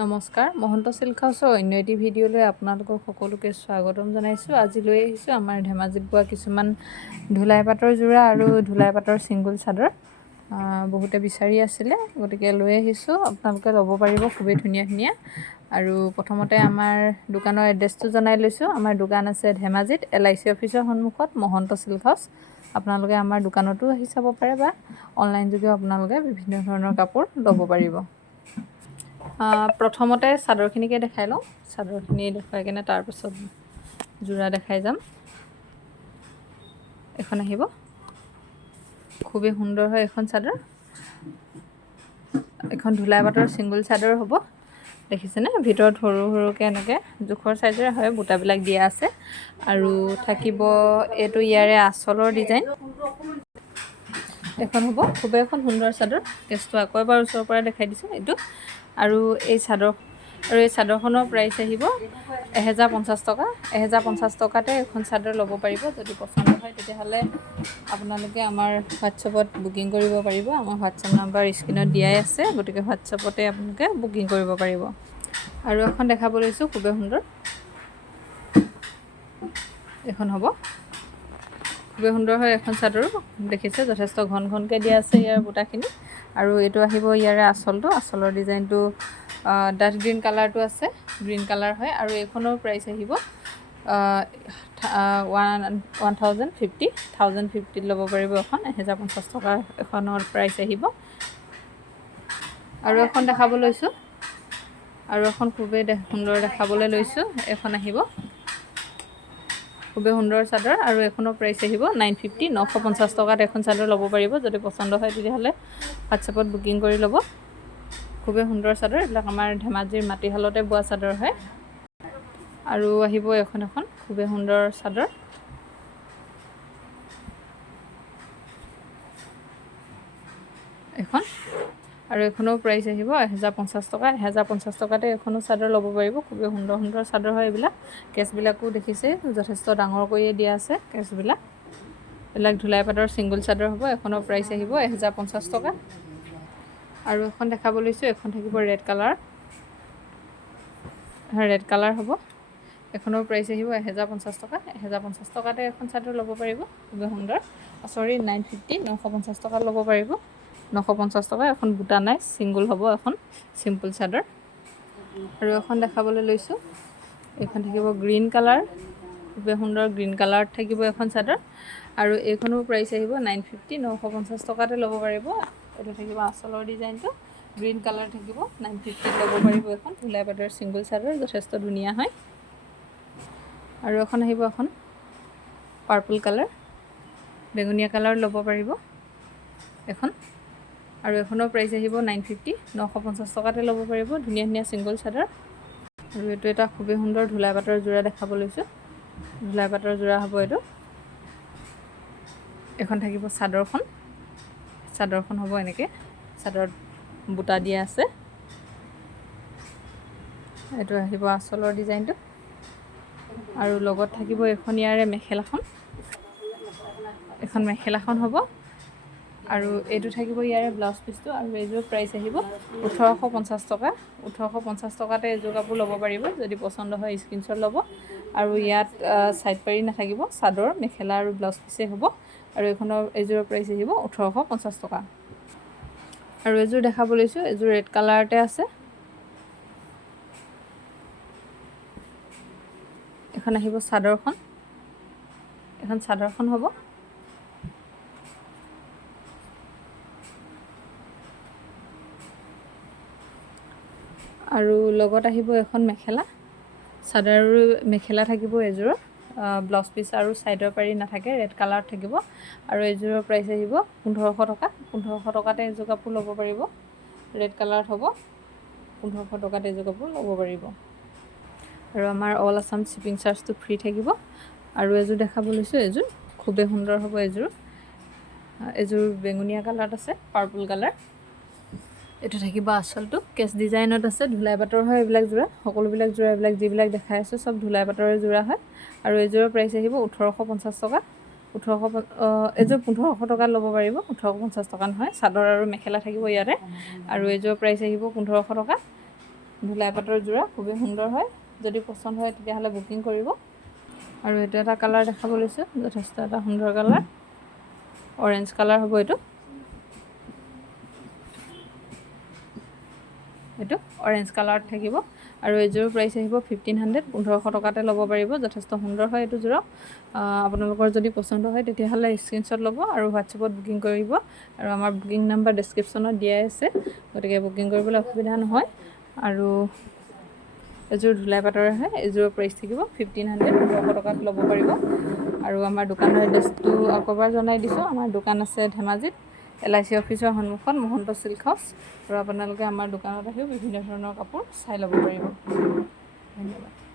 নমস্কাৰ, মহন্ত চিল্ক হাউচৰ অন্য এটি ভিডিঅ'লৈ আপোনালোকক সকলোকে স্বাগতম জনাইছোঁ। আজি লৈ আহিছোঁ আমাৰ ধেমাজিত বোৱা কিছুমান ধুলাই পাটৰ যোৰা আৰু ধুলাই পাটৰ ছিংগুল চাদৰ। বহুতে বিচাৰি আছিলে, গতিকে লৈ আহিছোঁ। আপোনালোকে ল'ব পাৰিব, খুবেই ধুনীয়া ধুনীয়া। আৰু প্ৰথমতে আমাৰ দোকানৰ এড্ৰেছটো জনাই লৈছোঁ। আমাৰ দোকান আছে ধেমাজিত LIC অফিচৰ সন্মুখত মহন্ত চিল্ক হাউচ। আপোনালোকে আমাৰ দোকানতো আহি চাব পাৰে বা অনলাইন যোগেও আপোনালোকে বিভিন্ন ধৰণৰ কাপোৰ ল'ব পাৰিব। প্ৰথমতে চাদৰখিনিকে দেখাই লওঁ। চাদৰখিনি দেখুৱাই কিনে তাৰপিছত যোৰা দেখাই যাম। এখন আহিব, খুবেই সুন্দৰ হয় এখন চাদৰ। এখন ধুলাই পাটৰ ছিংগুল চাদৰ হ'ব, দেখিছেনে? ভিতৰত সৰু সৰুকৈ এনেকৈ জোখৰ চাইজৰে হয়, বুটাবিলাক দিয়া আছে। আৰু থাকিব এইটো ইয়াৰে আঁচলৰ ডিজাইন। এখন হ'ব, খুবেই এখন সুন্দৰ চাদৰ। কেছটো আকৌ এবাৰ ওচৰৰ পৰা দেখাই দিছোঁ এইটো। আৰু এই চাদৰখনৰ প্ৰাইচ আহিব 1050 টকা। 1050 টকাতে এখন চাদৰ ল'ব পাৰিব। যদি পচন্দ হয় তেতিয়াহ'লে আপোনালোকে আমাৰ হোৱাটছএপত বুকিং কৰিব পাৰিব। আমাৰ হোৱাটছএপ নাম্বাৰ স্ক্ৰীণত দিয়াই আছে, গতিকে হোৱাটছএপতে আপোনালোকে বুকিং কৰিব পাৰিব। আৰু এখন দেখাব লৈছোঁ, খুবেই সুন্দৰ এখন হ'ব, খুবেই সুন্দৰ হয় এখন চাদৰো। দেখিছে, যথেষ্ট ঘন ঘনকৈ দিয়া আছে ইয়াৰ বুটাখিনি। আৰু এইটো আহিব ইয়াৰে আঁচলটো। আঁচলৰ ডিজাইনটো ডাৰ্ক গ্ৰীণ কালাৰটো আছে, গ্ৰীণ কালাৰ হয়। আৰু এইখনৰ প্ৰাইচ আহিব 1050 ল'ব পাৰিব এখন। 1050 টকা এখনৰ প্ৰাইচ আহিব। আৰু এখন দেখাব লৈছোঁ, আৰু এখন খুবেই সুন্দৰ দেখাবলৈ লৈছোঁ। এখন আহিব, খুবেই সুন্দৰ চাদৰ। আৰু এখনৰ প্ৰাইচ আহিব 950 টকাত এখন চাদৰ ল'ব পাৰিব। যদি পচন্দ হয় তেতিয়াহ'লে হোৱাটছএপত বুকিং কৰি ল'ব। খুবেই সুন্দৰ চাদৰ। এইবিলাক আমাৰ ধেমাজিৰ মাটিশালতে বোৱা চাদৰ হয়। আৰু আহিব এখন খুবেই সুন্দৰ চাদৰ। এখন আৰু এখনৰ প্ৰাইচ আহিব 1050 টকা। 1050 টকাতে এখনো চাদৰ ল'ব পাৰিব। খুবেই সুন্দৰ সুন্দৰ চাদৰ হয় এইবিলাক। কেছবিলাকো দেখিছে, যথেষ্ট ডাঙৰ কৰিয়ে দিয়া আছে কেছবিলাক। এইবিলাক ধুলাই পাটৰ ছিংগুল চাদৰ হ'ব। এখনৰ প্ৰাইচ আহিব 1050 টকা। আৰু এখন দেখাব লৈছোঁ, এখন থাকিব ৰেড কালাৰ হ'ব। এখনৰ প্ৰাইচ আহিব 1050 টকা। 1050 টকাতে এখন চাদৰ ল'ব পাৰিব, খুবেই সুন্দৰ। 950 টকাত ল'ব পাৰিব। 950 টকা। এখন বুটা নাই, ছিংগুল হ'ব এখন চিম্পুল চাদৰ। আৰু এখন দেখাবলৈ লৈছোঁ, এইখন থাকিব গ্ৰীণ কালাৰ, খুবেই সুন্দৰ গ্ৰীণ কালাৰত থাকিব এখন চাদৰ। আৰু এইখনৰ প্ৰাইচ আহিব 950 টকাতে ল'ব পাৰিব। এইটো থাকিব আঁচলৰ ডিজাইনটো, গ্ৰীণ কালাৰ থাকিব। 950 ল'ব পাৰিব এখন ধুলাই পাটৰ ছিংগুল চাদৰ, যথেষ্ট ধুনীয়া হয়। আৰু এখন আহিব, এখন পাৰ্পল কালাৰ, বেঙুনীয়া কালাৰ ল'ব পাৰিব এখন। আৰু এখনৰ প্ৰাইচ আহিব 950 টকাতে ল'ব পাৰিব। ধুনীয়া ধুনীয়া ছিংগুল চাদৰ। আৰু এইটো এটা খুবেই সুন্দৰ ধুলাই পাটৰ যোৰা দেখাব লৈছোঁ। ধুলাই পাটৰ যোৰা হ'ব এইটো। এখন থাকিব চাদৰখন হ'ব এনেকৈ, চাদৰত বুটা দিয়া আছে। এইটো আহিব আঁচলৰ ডিজাইনটো। আৰু লগত থাকিব এখন ইয়াৰে মেখেলাখন, এখন মেখেলাখন হ'ব। আৰু এইটো থাকিব ইয়াৰে ব্লাউজ পিচটো। আৰু এইযোৰ প্ৰাইচ আহিব 1850 টকা। 1850 টকাতে এইযোৰ কাপোৰ ল'ব পাৰিব। যদি পচন্দ হয় স্ক্ৰীনশ্বট ল'ব। আৰু ইয়াত ছাইড পাৰি নাথাকিব, চাদৰ মেখেলা আৰু ব্লাউজ পিচেই হ'ব। আৰু এইযোৰৰ প্ৰাইচ আহিব 1850 টকা। আৰু এইযোৰ দেখাব লৈছোঁ, এইযোৰ ৰেড কালাৰতে আছে। এখন আহিব চাদৰখন, এখন চাদৰখন হ'ব। আৰু লগত আহিব এখন মেখেলা, চাদৰ আৰু মেখেলা থাকিব এযোৰৰ। ব্লাউজ পিচ আৰু ছাইডৰ পাৰি নাথাকে, ৰেড কালাৰত থাকিব। আৰু এইযোৰৰ প্ৰাইচ আহিব 1500 টকা। 1500 টকাতে এযোৰ কাপোৰ ল'ব পাৰিব। ৰেড কালাৰত হ'ব, 1500 টকাতে এযোৰ কাপোৰ ল'ব পাৰিব। আৰু আমাৰ অল আছাম শ্বিপিং চাৰ্জটো ফ্ৰী থাকিব। আৰু এযোৰ দেখাব লৈছোঁ, এইযোৰ খুবেই সুন্দৰ হ'ব। এযোৰ বেঙুনীয়া কালাৰত আছে, পাৰ্পল কালাৰ। এইটো থাকিব আঁচলটো, কেচ ডিজাইনত আছে, ধুলাই পাটৰ হয় এইবিলাক যোৰা। সকলোবিলাক যোৰা, এইবিলাক যিবিলাক দেখাই আছোঁ চব ধুলাই পাটৰে যোৰা হয়। আৰু এইযোৰৰ প্ৰাইচ আহিব 1850 টকা। এইযোৰ 1500 টকাত ল'ব পাৰিব। 1850 টকা নহয়, চাদৰ আৰু মেখেলা থাকিব ইয়াতে। আৰু এইযোৰৰ প্ৰাইচ আহিব 1500 টকা। ধুলাই পাটৰ যোৰা খুবেই সুন্দৰ হয়। যদি পচন্দ হয় তেতিয়াহ'লে বুকিং কৰিব। আৰু এইটো এটা কালাৰ দেখাব লৈছোঁ, যথেষ্ট এটা সুন্দৰ কালাৰ, অৰেঞ্জ কালাৰ হ'ব এইটো। এইটো অৰেঞ্জ কালাৰত থাকিব। আৰু এইযোৰৰ প্ৰাইচ আহিব 1500, 1500 টকাতে ল'ব পাৰিব। যথেষ্ট সুন্দৰ হয় এইটো যোৰা। আপোনালোকৰ যদি পচন্দ হয় তেতিয়াহ'লে স্ক্ৰীনশ্বট ল'ব আৰু হোৱাটছএপত বুকিং কৰিব। আৰু আমাৰ বুকিং নাম্বাৰ ডেছক্ৰিপশ্যনত দিয়াই আছে, গতিকে বুকিং কৰিবলৈ অসুবিধা নহয়। আৰু এযোৰ ধুলাই পাটৰে হয়, এযোৰৰ প্ৰাইচ থাকিব 1500, 1500 টকাত ল'ব পাৰিব। আৰু আমাৰ দোকানৰ এড্ৰেছটো আকৌ এবাৰ জনাই দিছোঁ। আমাৰ দোকান আছে ধেমাজিত, LIC অফিচৰ সন্মুখত, মহন্ত চিল্ক হাউচ। আৰু আপোনালোকে আমাৰ দোকানত আহিও বিভিন্ন ধৰণৰ কাপোৰ চাই ল'ব পাৰিব। ধন্যবাদ।